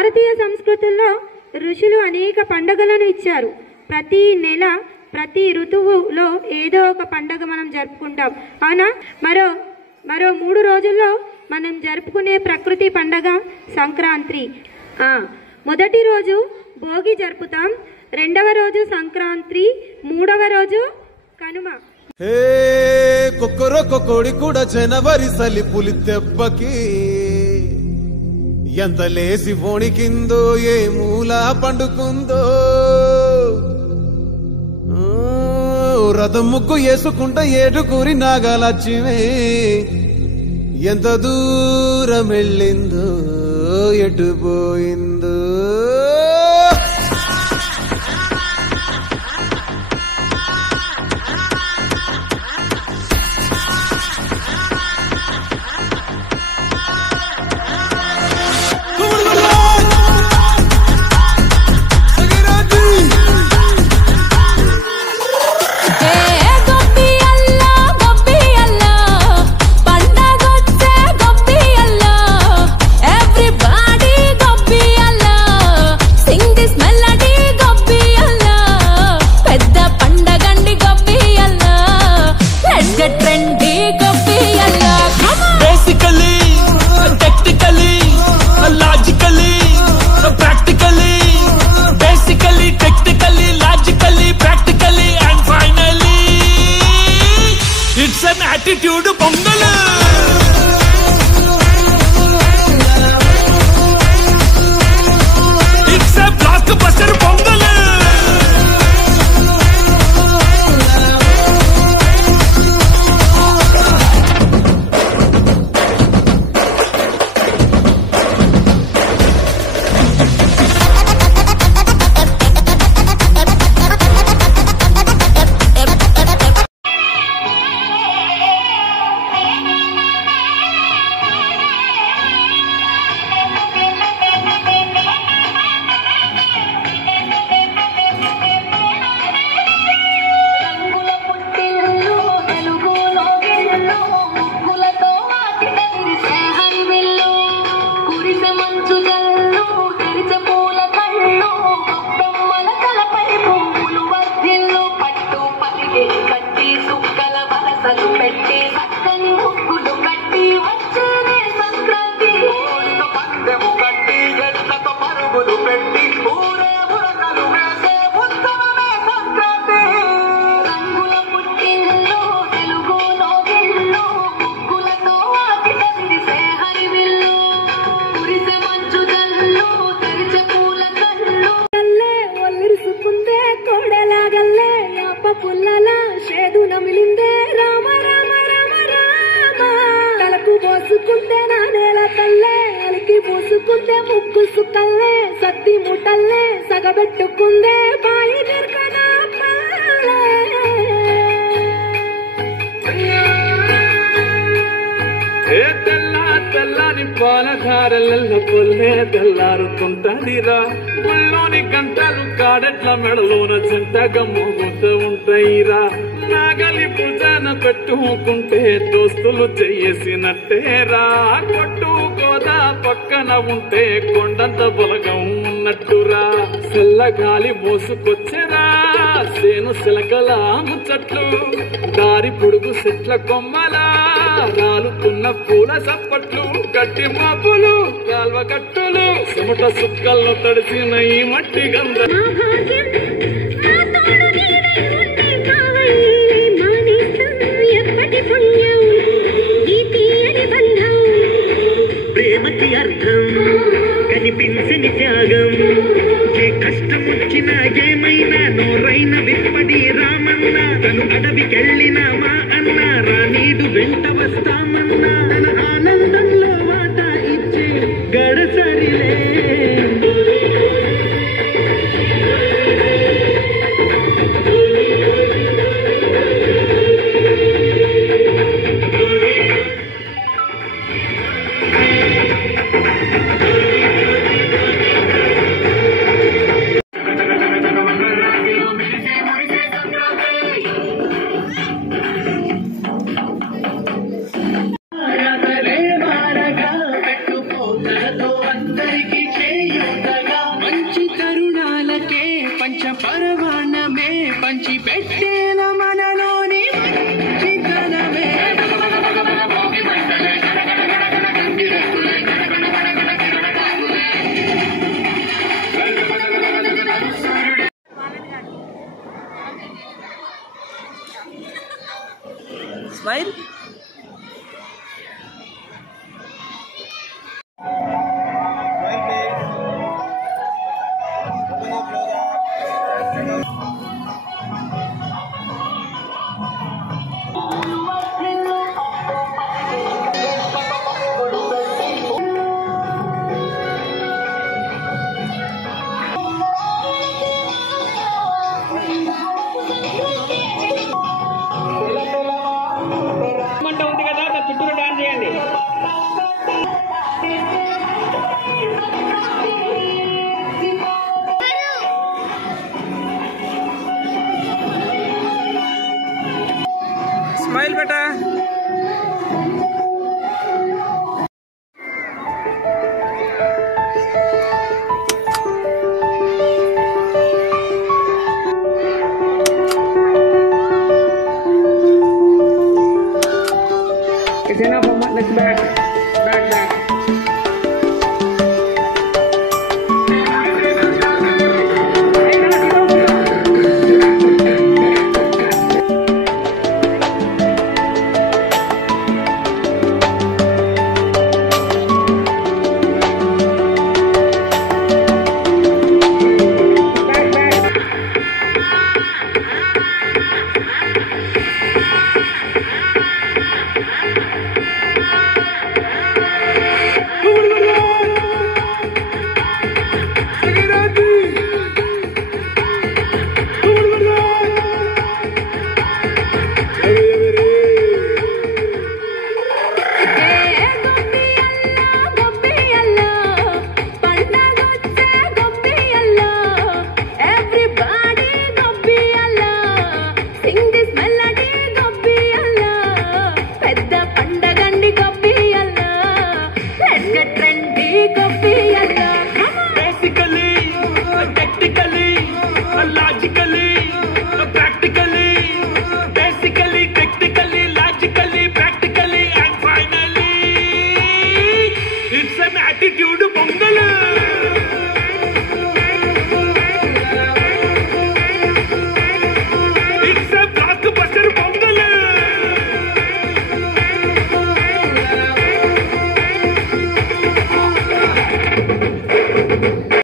భారతీయ సంస్కృతుల్లో ఋషులు అనేక పండుగలను ఇచ్చారు. ప్రతి నెల ప్రతి ఋతువులో ఏదో ఒక పండుగ మనం జరుపుకుంటాం, అవునా? మరో 3 రోజుల్లో మనం జరుపుకునే ప్రకృతి పండుగ సంక్రాంతి. మొదటి రోజు భోగి జరుపుతాం, రెండవ రోజు సంక్రాంతి, మూడవ రోజు కనుమ. కొక్కరొక్క కోడి కూడా జనవరి సలి పులి దెబ్బకి ఎంత లేసి వణికిందో, ఏ మూల పండుకుందో. రథం ముగ్గు వేసుకుంటా ఏడుకూరి నాగలక్ష్మి ఎంత దూరం వెళ్ళిందో, ఎటు పోయిందో. attitude pongal it's a blockbuster pongal ముక్కు సుక్కల్లే సత్తి ముట్టల్లే సగబెట్టుకుందే బాయి దొరకనా తెల్లారి పాలధారల పొల్లే తెల్లారుతుంటదిరా ముల్లోని గంటలు కాడెట్ల మెడలోన చెంతగా మోగుతూ ఉంటాయిరా నాగలి భుజాన పెట్టుకుంటే దోస్తులు చేసినట్టేరా కొట్టు గోదా పక్కన ఉంటే కొండంత బలగం ఉన్నట్టురా చల్లగాలి మోసుకొచ్చెరా సేను సిలకల ముచ్చట్లు దారి పొడుగు చెట్ల కొమ్మలా రాలుతున్న పూల సప్పట్లు గట్టి మాపులు కాల్వ గట్టులు చెమట సుక్కల్లో తడిసిన ఈ మట్టి గంధ ప్రేమకి అర్థం కనిపించని త్యాగం ఏ కష్టం వచ్చినా ఏమైనా నోరైన విప్పడి రామన్న తను అడవికెళ్ళిన మా అన్న రానీడు వెంట వస్తామన్నా తన ఆనందంలో వాటా ఇచ్చి గడసరిలే పరవాణమే పంచి పెట్టే